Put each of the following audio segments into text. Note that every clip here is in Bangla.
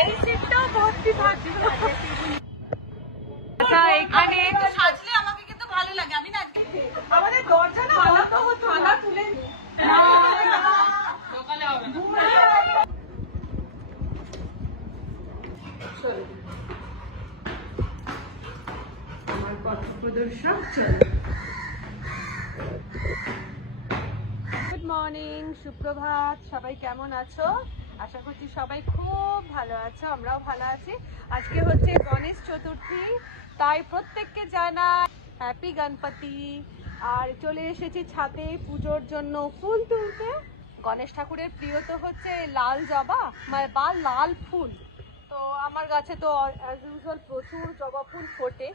এই সিটটাও ভর্তি থাকবে। আচ্ছা এখানে সাজলে আমাকে কিন্তু ভালো লাগে। আমি না আমাদের দরজা না আলাদা হতো, আলাদা তুলে সকালে হবে না। আমার পথ প্রদর্শক চলো। গুড মর্নিং, সুপ্রভাত, সবাই কেমন আছো? আশা করছি সবাই খুব ভালো আছো, আমরাও ভালো আছি। আজকে হচ্ছে গণেশ চতুর্থী, তাই প্রত্যেককে জানাই হ্যাপি গণপতি। আর চলে এসেছি ছাদে পুজোর জন্য ফুল তুলতে। গণেশ ঠাকুরের প্রিয় তো হচ্ছে লাল জবা বা লাল ফুল। তো আমার গাছে তো অ্যাজ ইউজুয়াল প্রচুর জবা ফুল ফোটে,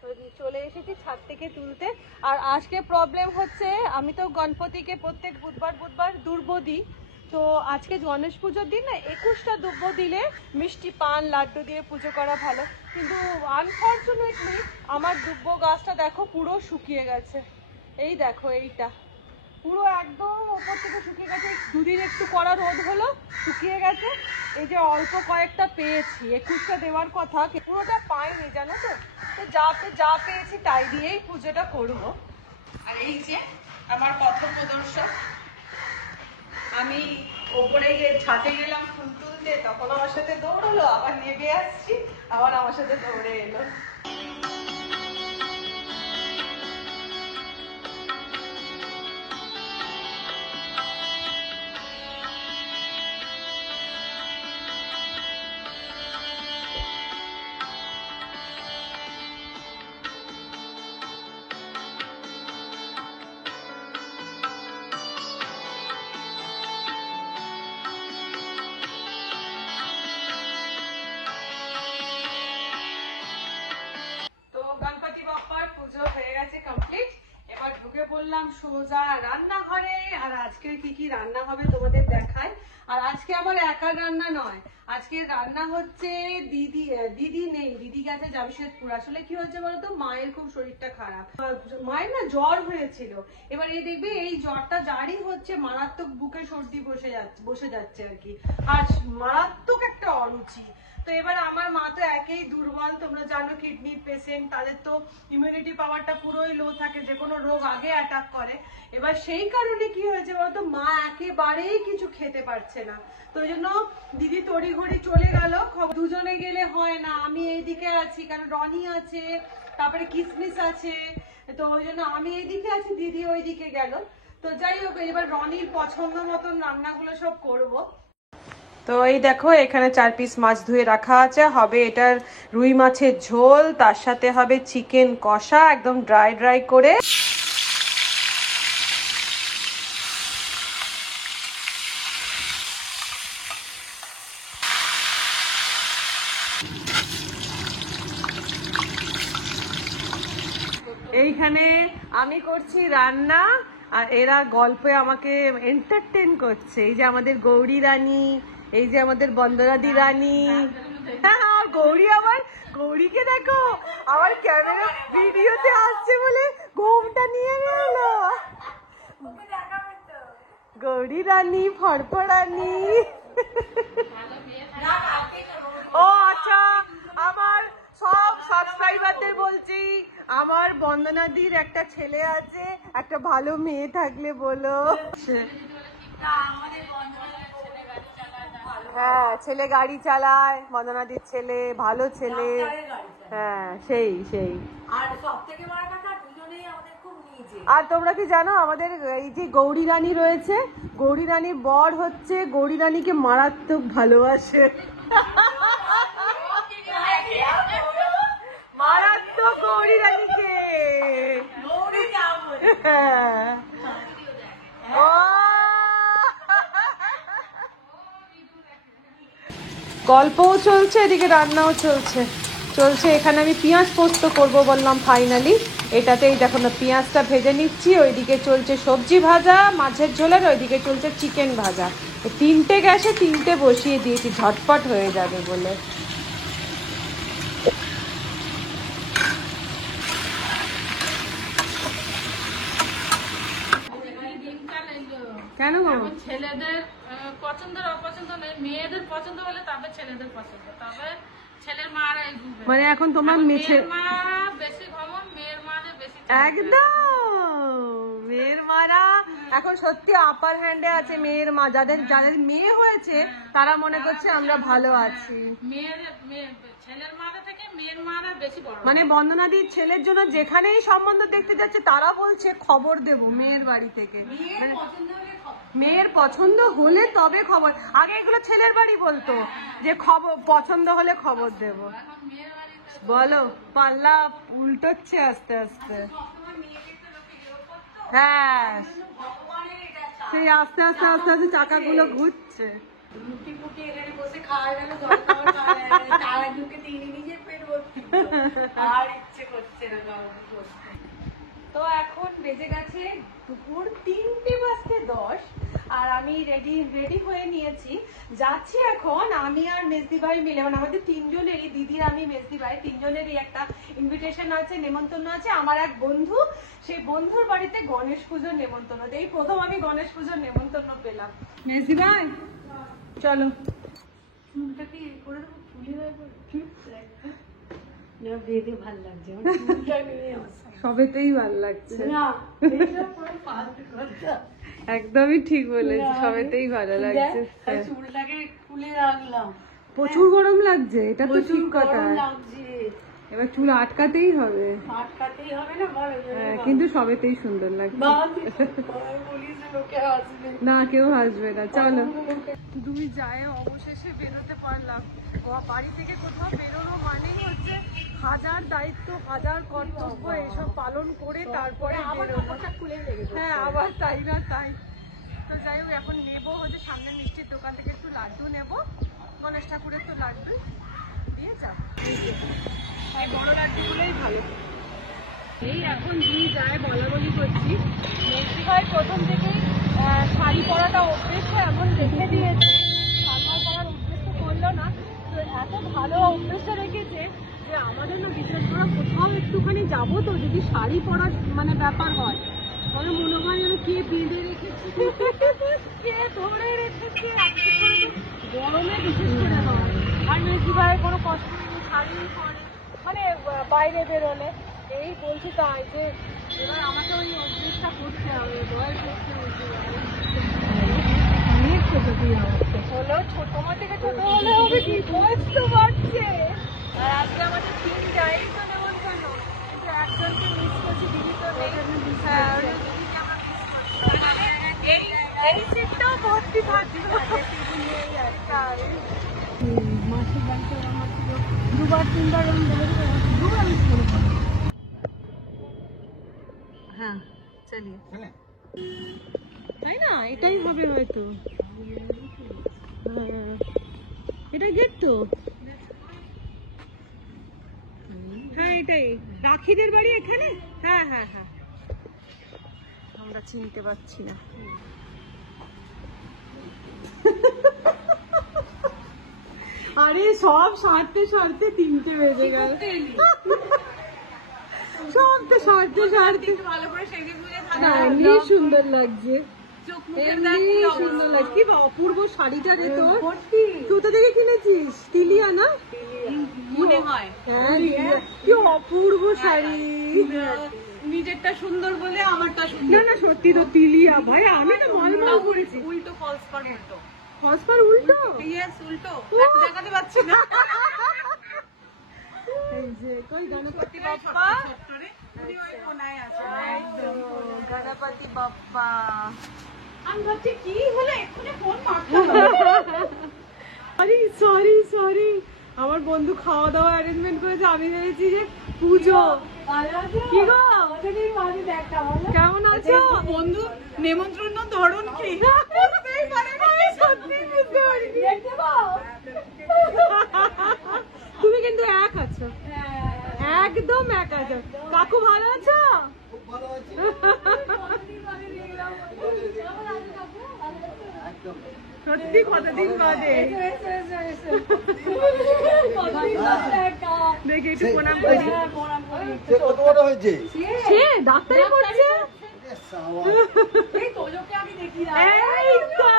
তো চলে এসেছি ছাদ থেকে তুলতে। আর আজকে প্রবলেম হচ্ছে, আমি তো গণপতিকে প্রত্যেক বুধবার দুর্ব দিই। তো আজকে গণেশ পুজোর দিন না 21টা দুব্ব দিলে মিষ্টি পান লাড্ডু দিয়ে পুজো করা ভালো, কিন্তু আনফর্চুনেটলি আমার দুব্ব গাছটা দেখো পুরো শুকিয়ে গেছে। এই দেখো এইটা পুরো একদম ওপর থেকে শুকিয়ে গেছে। দুদিন একটু কড়া রোদ হলো, শুকিয়ে গেছে। এই যে অল্প কয়েকটা পেয়েছি, 21টা দেওয়ার কথা, পুরোটা পাইনি জানো তো। তো যা পেয়েছি তাই দিয়েই পুজোটা করব। আর এই যে আমার পথ প্রদর্শক, আমি ওপরে গিয়ে ছাদে গেলাম ফুল তুলতে, তখন আমার সাথে দৌড়লো, আবার নেমে আসছি, আবার আমার সাথে দৌড়ে এলো। বললাম সোজা রান্নাঘরে। আর আজকে কি রান্না হবে তোমাদের দেখাই। আর আজকে আমার একা রান্না নয়, আজকে রান্না হচ্ছে দিদি নেই, দিদি গেছে জামশেদপুর। আসলে কি হচ্ছে বলতো, মায়ের খুব শরীরটা খারাপ, মায়ের না জ্বর হয়েছিল। এবার এই দেখবে এই জ্বরটা জারি হচ্ছে, মারাত্মক বুকে সর্দি বসে যাচ্ছে আর কি, আর মারাত্মক একটা অরুচি। তো এবার আমার মা তো একেই দুর্বল, তোমরা জানো কিডনির পেশেন্ট, তাদের তো ইমিউনিটি পাওয়ারটা পুরোই লো থাকে, যে কোনো রোগ আগে অ্যাটাক করে। এবার সেই কারণে কি হয়েছে বলতো, মা একেবারেই কিছু খেতে পারছে না। তো ওই জন্য দিদি তড়িঘড়ি চলে গেল। দুজনে গেলে হয় না, আমি এইদিকে আছি, কারণ রনি আছে, তারপরে কিসমিস আছে, তো ওই জন্য আমি এইদিকে আছি, দিদি ওইদিকে গেল। তো যাই হোক, এবার রনির পছন্দ মতন রান্নাগুলো সব করবো। তো এই দেখো এখানে 4 পিস মাছ ধুয়ে রাখা আছে, হবে এটার রুই মাছের ঝোল, তার সাথে হবে চিকেন কষা একদম ড্রাই করে। এইখানে আমি করছি রান্না, আর এরা গল্পে আমাকে এন্টারটেন করছে। এই যে আমাদের গৌরী রানী, এই যে আমাদের বন্দনাদি রানী। হ্যাঁ, গৌরীকে দেখো, আমার ক্যামেরা ভিডিওতে আসছে বলে ঘুমটা নিয়ে গেল। গৌরী রানী, ফড়ফড়ানি। ও আচ্ছা, আমার সব সাবস্ক্রাইবারদের বলছি, আমার বন্দনাদির একটা ছেলে আছে, একটা ভালো মেয়ে থাকলে বলো। হ্যাঁ, ছেলে গাড়ি চালায়, বন্দনাদির ছেলে ভালো ছেলে। হ্যাঁ, সেই আর তোমরা কি জানো, আমাদের এই যে গৌরী রানী রয়েছে, গৌরী রানীর বর হচ্ছে গৌরী রানীকে মারাত্মক ভালোবাসে, মারাত্মক গৌরী রানীকে। গল্পও চলছে, এদিকে রান্নাও চলছে। এখানে আমি পেঁয়াজ পোস্ত করবো বললাম ফাইনালি। এটাতেই দেখো না, পেঁয়াজটা ভেজে নিচ্ছি, ওইদিকে চলছে সবজি ভাজা মাছের ঝোলের, ওইদিকে চলছে চিকেন ভাজা। 3টে গ্যাসে 3টে বসিয়ে দিয়েছি, ঝটপট হয়ে যাবে বলে। কেন গো? ছেলেদের পছন্দের অপছন্দ নেই, মেয়েদের পছন্দ হলে তবে ছেলেদের পছন্দ, তবে ছেলের মারা এই ঘুরবে। মানে এখন তোমার মেয়ের মা বেশি ঘমন, মেয়ের মা বেশি একদম মেয়ের মারা এখন সত্যি আপার হ্যান্ডে আছে। মেয়ের মা যাদের যাদের মেয়ে হয়েছে তারা মনে করছে আমরা ভালো আছি। ছেলের মারা থেকে মেয়ের মারা বেশি বড়। মানে বন্দনাদির ছেলের জন্য যেখানেই সম্বন্ধ দেখতে যাচ্ছে তারা বলছে খবর দেব মেয়ের বাড়ি থেকে। মেয়ের পছন্দ হলে তবে খবর। আগে এগুলো ছেলের বাড়ি বলতো যে খবর পছন্দ হলে খবর দেব। বলো পাল্লা উল্টোচ্ছে আস্তে আস্তে। হ্যাঁ সেই আস্তে আস্তে আস্তে আস্তে চাকাগুলো ঘুরছে। তো এখন বেজে গেছে দুপুর 3:10 আর আমি রেডি হয়ে নিয়েছি, যাচ্ছি এখন আমি আর মেজদি ভাই মিলে। মানে আমাদের তিনজনেরই, দিদির আমি মেজদি ভাই তিনজনেরই একটা ইনভিটেশন আছে, নেমন্তন্ন আছে। আমার এক বন্ধু, সেই বন্ধুর বাড়িতে গণেশ পুজোর নেমন্তন্ন। এই প্রথম আমি গণেশ পুজোর নেমন্তন্ন পেলাম। মেজদি ভাই চলো। সবেতেই ভাল লাগছে, একদমই ঠিক বলেছি, সবেতেই ভালো লাগছে। চুলটাকে খুলে রাখলাম, প্রচুর গরম লাগছে, এটা তো ঠিক কথা। এবার চুল আটকাতেই হবে না, কিন্তু সবেতেই সুন্দর লাগছে। না কেউ হাসবে না। চলো দুই যায় অবশেষে বেরোতে পারলাম। বাড়ি থেকে কোথাও বেরোনো মানেই হচ্ছে হাজার দায়িত্ব, হাজার কর্তব্য, এসব পালন করে তারপরে হ্যাঁ আবার তাই না তাই। তো যাই হোক এখন নেবো হচ্ছে সামনে মিষ্টির দোকান থেকে একটু লাড্ডু নেবো, গণেশ ঠাকুরের তো লাড্ডু দিয়ে যাবো। এই বড় লাড্ডুগুলোই ভালো। এই এখন দুই যায় বলা বলি করছি। মেজদি ভাই প্রথম থেকেই শাড়ি পরাটা অভ্যেস এমন রেখে দিয়েছে, সালবার পরার অভ্যেস তো করলো না, তো এত ভালো অভ্যেসটা রেখেছে যে আমাদের না বিশেষ করে কোথাও একটুখানি যাবো তো যদি শাড়ি পরার মানে ব্যাপার হয় তাহলে মনে হয় যেন কে বেঁধে রেখেছে, কে ধরে রেখেছে। গরমে বিশেষ করে হয়। আর মেজদি ভাইয়ের কোনো কষ্ট নেই, শাড়ি পরে মানে বাইরে বেরোলে। এই বলছি তাই যে এবার আমাকে ওই অভ্যেসটা করতে হবে, বয়স করতে অনেক ছোট হলেও ছোট, আমার থেকে ছোট হলে হবে কি, বয়স তো বাড়ছে। আর আজকে আমাদের তিন যাই তো নেমন্তন্ন, কিন্তু একজনকে মিস করছি, দিদি তো নেই। হ্যাঁ দিদিকে আমরা মিস করছি। এই সিটটাও ভর্তি থাকবে মাসির বাড়িতে আমার ছিল দুবার তিনবার দুবার মিস করে। হ্যাঁ চলিয়ে তাই না, এটাই হবে হয়তো। হ্যাঁ এটা গেট তো, হ্যাঁ এটাই রাখিদের বাড়ি এখানে। হ্যাঁ হ্যাঁ হ্যাঁ আমরা চিনতে পারছি না। আরে সব সারতে সারতে 3টে বেজে গেল, সব তো সারতে সারতে ভালো করে সেজে গুজে থাকা। এমনি সুন্দর লাগছে, সুন্দর লাগছে। কি অপূর্ব শাড়িটা রে তোর, কোথা থেকে কিনেছিস? তিলিয়া না মনে হয়? হ্যাঁ কি অপূর্ব শাড়ি, নিজেরটা সুন্দর বলে আমারটা সুন্দর। না সত্যি তো তিলিয়া ভাই, আমি তো মলমল করেছি। উল্টো ফলস পার, উল্টো ফলস পার, উল্টো উল্টো দেখাতে পাচ্ছি না। এই যে কই গণপতি বাপ্পা, গণপতি বাপ্পা। আমি ভাবছি কি হলো, এক্ষুনি ফোন মারতে হবে। সরি আমার বন্ধু খাওয়া দাওয়া অ্যারেঞ্জমেন্ট করেছে, আমি ভেবেছি যে পুজো। কি গো কেমন আছো? বন্ধু নেমন্ত্রণ ধরুন কি তুমি কিন্তু এক আছো, একদম এক আছো। কাকু ভালো আছো? সত্যি কতদিন বাদে দেখি একটু প্রণাম করি। কত বড় হয়েছে, সে ডাক্তারি করছে। এই তো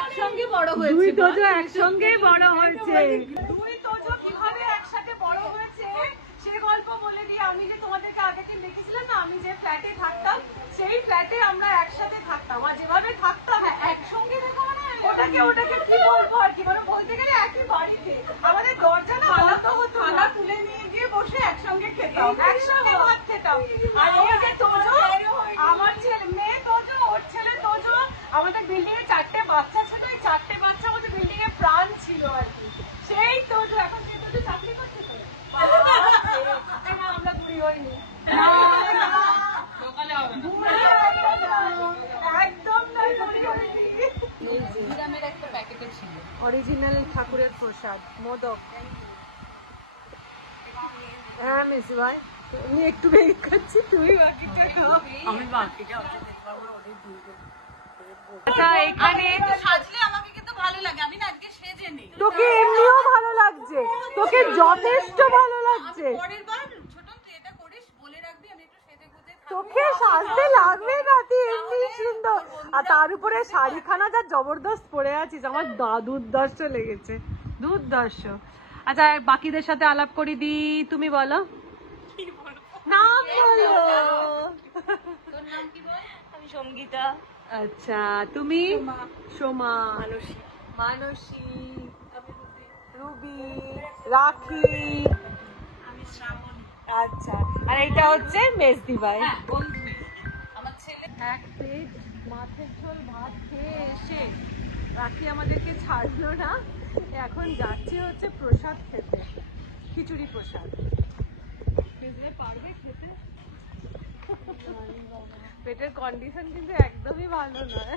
একসঙ্গে বড় হয়েছে। দুই তোজো একসঙ্গে বড় হয়েছে। দুই তোজো কিভাবে একসাথে বড় হয়েছে সেই গল্প বলে দিই। আমি যে তোমাদেরকে আগের দিন দেখেছিলাম না, আমি যে ফ্ল্যাটে থাকতাম, সেই ফ্ল্যাটে আমরা একসাথে থাকতাম। আর যেভাবে থাকতাম একসঙ্গে, ওটাকে কি বলবো আর কি, মানে বলতে গেলে একই বাড়িতে আমাদের দরজা না আলাদা হতো, থালা তুলে নিয়ে গিয়ে বসে একসঙ্গে খেতাম, একসঙ্গে ভাত খেতাম। আর এই যে তোজো, আমার ছেলে মেয়ে তোজো, ওর ছেলে তোজো, আমাদের বিল্ডিং এ 4টে বাচ্চা ছিল। এই 4টে বাচ্চা আমাদের বিল্ডিং এ প্রাণ ছিল আর কি। সেই তোজো এখন সেই তোজো চাকরি করছে তো। না, আমরা বুড়ি হইনি। সকালে হবে না। একদম না, বুড়ি হইনি। গ্রামের একটা প্যাকেটে ছিল। অরিজিনাল ঠাকুরের প্রসাদ মোদক। হ্যাঁ মিস ভাই, আমি একটু বেশি খাচ্ছি, তুমি বাকিটা খাও। আমি বাকিটা আচ্ছা, এখানে সাজলে আমাকে কিন্তু ভালো লাগে, আমি না আজকে সেজে নেই। তোকে এমনিও ভালো লাগছে, তোকে যথেষ্ট ভালো লাগছে। পরের বার ছোট তুই এটা করিস, বলে রাখবি আমি একটু সেজে গুজে থাকবো। তোকে সাজতে লাগবে না, তুই এমনি সুন্দর। আর তার উপরে শাড়িখানা যা জবরদস্ত পরে আছিস, আমার দুর্দর্শ লেগেছে, দুর্দর্শ। আচ্ছা, বাকিদের সাথে আলাপ করি দি, তুমি বলো নাম বলো। তোর নাম কি বল? আমি সঙ্গীতা। আচ্ছা, তুমি? সোমা, মানসী, রুবি, রাখি, আমি শ্রাবণ। আচ্ছা, আর এটা হচ্ছে মেজদি ভাই। বন্ধু আমার ছেলে। এক প্লেট মাছের ঝোল ভাত খেয়ে এসে রাখি আমাদেরকে ছাড়লো না, এখন যাচ্ছে হচ্ছে প্রসাদ খেতে, খিচুড়ি প্রসাদ। পারবে খেতে? পেটের কন্ডিশন কিন্তু একদমই ভালো নয়।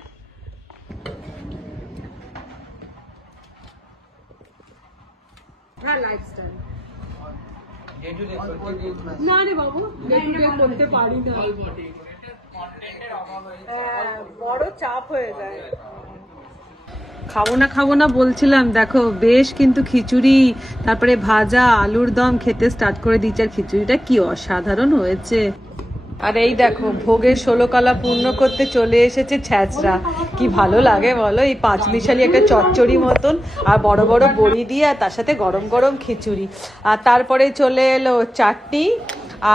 হ্যাঁ, লাইফস্টাইল না রে বাবু, করতে পারি না, বড় চাপ হয়ে যায়। খাবো না বলছিলাম, দেখো বেশ কিন্তু খিচুড়ি, তারপরে ভাজা, আলুর দম খেতে স্টার্ট করে দিচ্ছে। আর খিচুড়িটা কি অসাধারণ হয়েছে। আর এই দেখো ভোগের 16 কলা পূর্ণ করতে চলে এসেছে ছ্যাঁচড়া। কি ভালো লাগে বলো, এই 5 মিশালি একটা চচ্চড়ি মতন, আর বড় বড় বড়ি দিয়ে, আর তার সাথে গরম গরম খিচুড়ি, আর তারপরে চলে এলো চাটনি,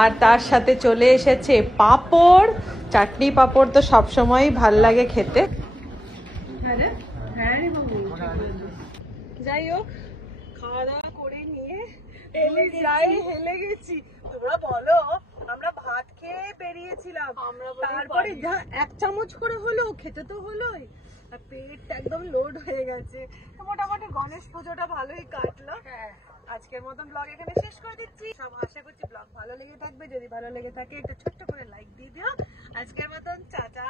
আর তার সাথে চলে এসেছে পাঁপড়। চাটনি পাঁপড় তো সবসময়ই ভাল লাগে খেতে। যাই হোক, খাওয়া দাওয়া করে নিয়ে হেলে গেছি। তোমরা বলো, আমরা ভাত খেয়ে বেরিয়েছিলাম, তারপরে যা 1 চামচ করে হলো খেতে তো হলোই, আর পেটটা একদম লোড হয়ে গেছে। তো মোটামুটি গণেশ পুজোটা ভালোই কাটলো। আজকের মতন ব্লগ এখানে শেষ করে দিচ্ছি। সব আশা করছি ব্লগ ভালো লেগে থাকবে। যদি ভালো লেগে থাকে একটা ছোট্ট করে লাইক দিয়ে দিও। আজকের মতন টাটা।